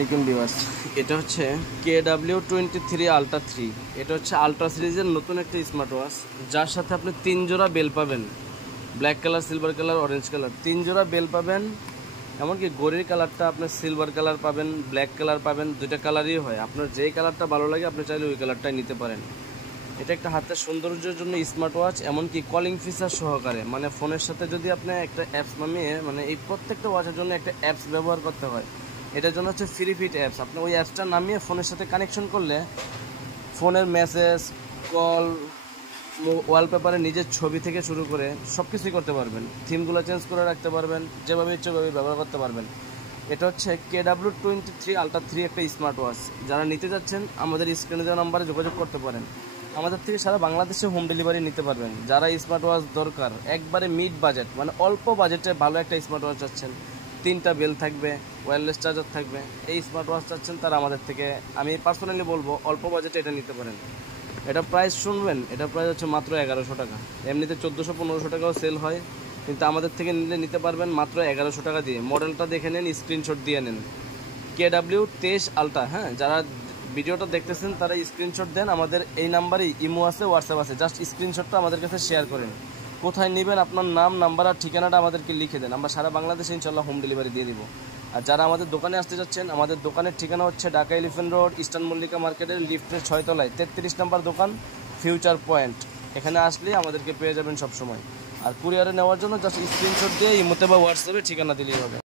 আলাইকুম ভিউয়ার্স, এটা হচ্ছে KW23 আলট্রা 3। এটা হচ্ছে আলট্রা সিরিজের নতুন একটা স্মার্ট ওয়াচ, যার সাথে আপনি 3 জোড়া বেল পাবেন। Black colour, silver colour, orange colour, 3 জোড়া বেল পাবেন। এমনকি ঘড়ির কালারটা আপনার সিলভার কালার পাবেন, ব্ল্যাক কালার পাবেন, দুইটা কালারই হয়। আপনার যেই কালারটা ভালো লাগে আপনি চাইলে ওই কালারটাই নিতে পারেন। এটা একটা হাতের সৌন্দর্যের জন্য স্মার্ট ওয়াচ, এমনকি কলিং ফিচার সহকারে। মানে ফোনের সাথে যদি আপনি একটা অ্যাপস নামিয়ে, মানে এই প্রত্যেকটা ওয়াচের জন্য একটা অ্যাপস ব্যবহার করতে হয়। এটার জন্য হচ্ছে ফ্রি ফিট অ্যাপস। আপনি ওই অ্যাপসটা নামিয়ে ফোনের সাথে কানেকশন করলে ফোনের মেসেজ, কল, ওয়ালপেপারে নিজের ছবি থেকে শুরু করে সব কিছুই করতে পারবেন। থিমগুলো চেঞ্জ করে রাখতে পারবেন, যেভাবে ইচ্ছে ওইভাবে ব্যবহার করতে পারবেন। এটা হচ্ছে KW23 আলট্রা 3 একটা স্মার্ট ওয়াচ। যারা নিতে যাচ্ছেন আমাদের স্ক্রিনে দেওয়া নাম্বারে যোগাযোগ করতে পারেন। আমাদের থেকে সারা বাংলাদেশে হোম ডেলিভারি নিতে পারবেন। যারা স্মার্ট ওয়াচ দরকার, একবারে মিড বাজেট, মানে অল্প বাজেটে ভালো একটা স্মার্ট ওয়াচ চাচ্ছেন, 3টা বেল থাকবে, ওয়্যারলেস চার্জার থাকবে, এই স্মার্ট ওয়াচ চাচ্ছেন, তারা আমাদের থেকে, আমি পার্সোনালি বলবো, অল্প বাজেটে এটা নিতে পারেন। এটা প্রাইস শুনবেন, এটা প্রাইস হচ্ছে মাত্র 1100 টাকা। এমনিতে 1400-1500 টাকাও সেল হয়, কিন্তু আমাদের থেকে নিতে পারবেন মাত্র 1100 টাকা দিয়ে। মডেলটা দেখে নেন, স্ক্রিনশট দিয়ে নেন। KW23 ultra. হ্যাঁ, যারা ভিডিওটা দেখতেছেন তারা স্ক্রিনশট দেন। আমাদের এই নাম্বারেই ইমো আছে, হোয়াটসঅ্যাপ আছে। জাস্ট স্ক্রিনশটটা আমাদের কাছে শেয়ার করেন। কোথায় নেবেন, আপনার নাম, নাম্বার আর ঠিকানাটা আমাদেরকে লিখে দেন। আমরা সারা বাংলাদেশে ইনশাল্লাহ হোম ডেলিভারি দিয়ে দিব। আর যারা আমাদের দোকানে আসতে যাচ্ছেন, আমাদের দোকানের ঠিকানা হচ্ছে Dhaka elephant road, eastern Mallika মার্কেটের লিফটের 6 তলায় 33 নম্বর দোকান, ফিউচার পয়েন্ট। এখানে আসলে আমাদেরকে পেয়ে যাবেন সব সময়। আর কুরিয়ারে নেওয়ার জন্য জাস্ট স্ক্রিনশট দিয়ে ইমোতে বা হোয়াটসঅ্যাপে ঠিকানা দিলেই হবে।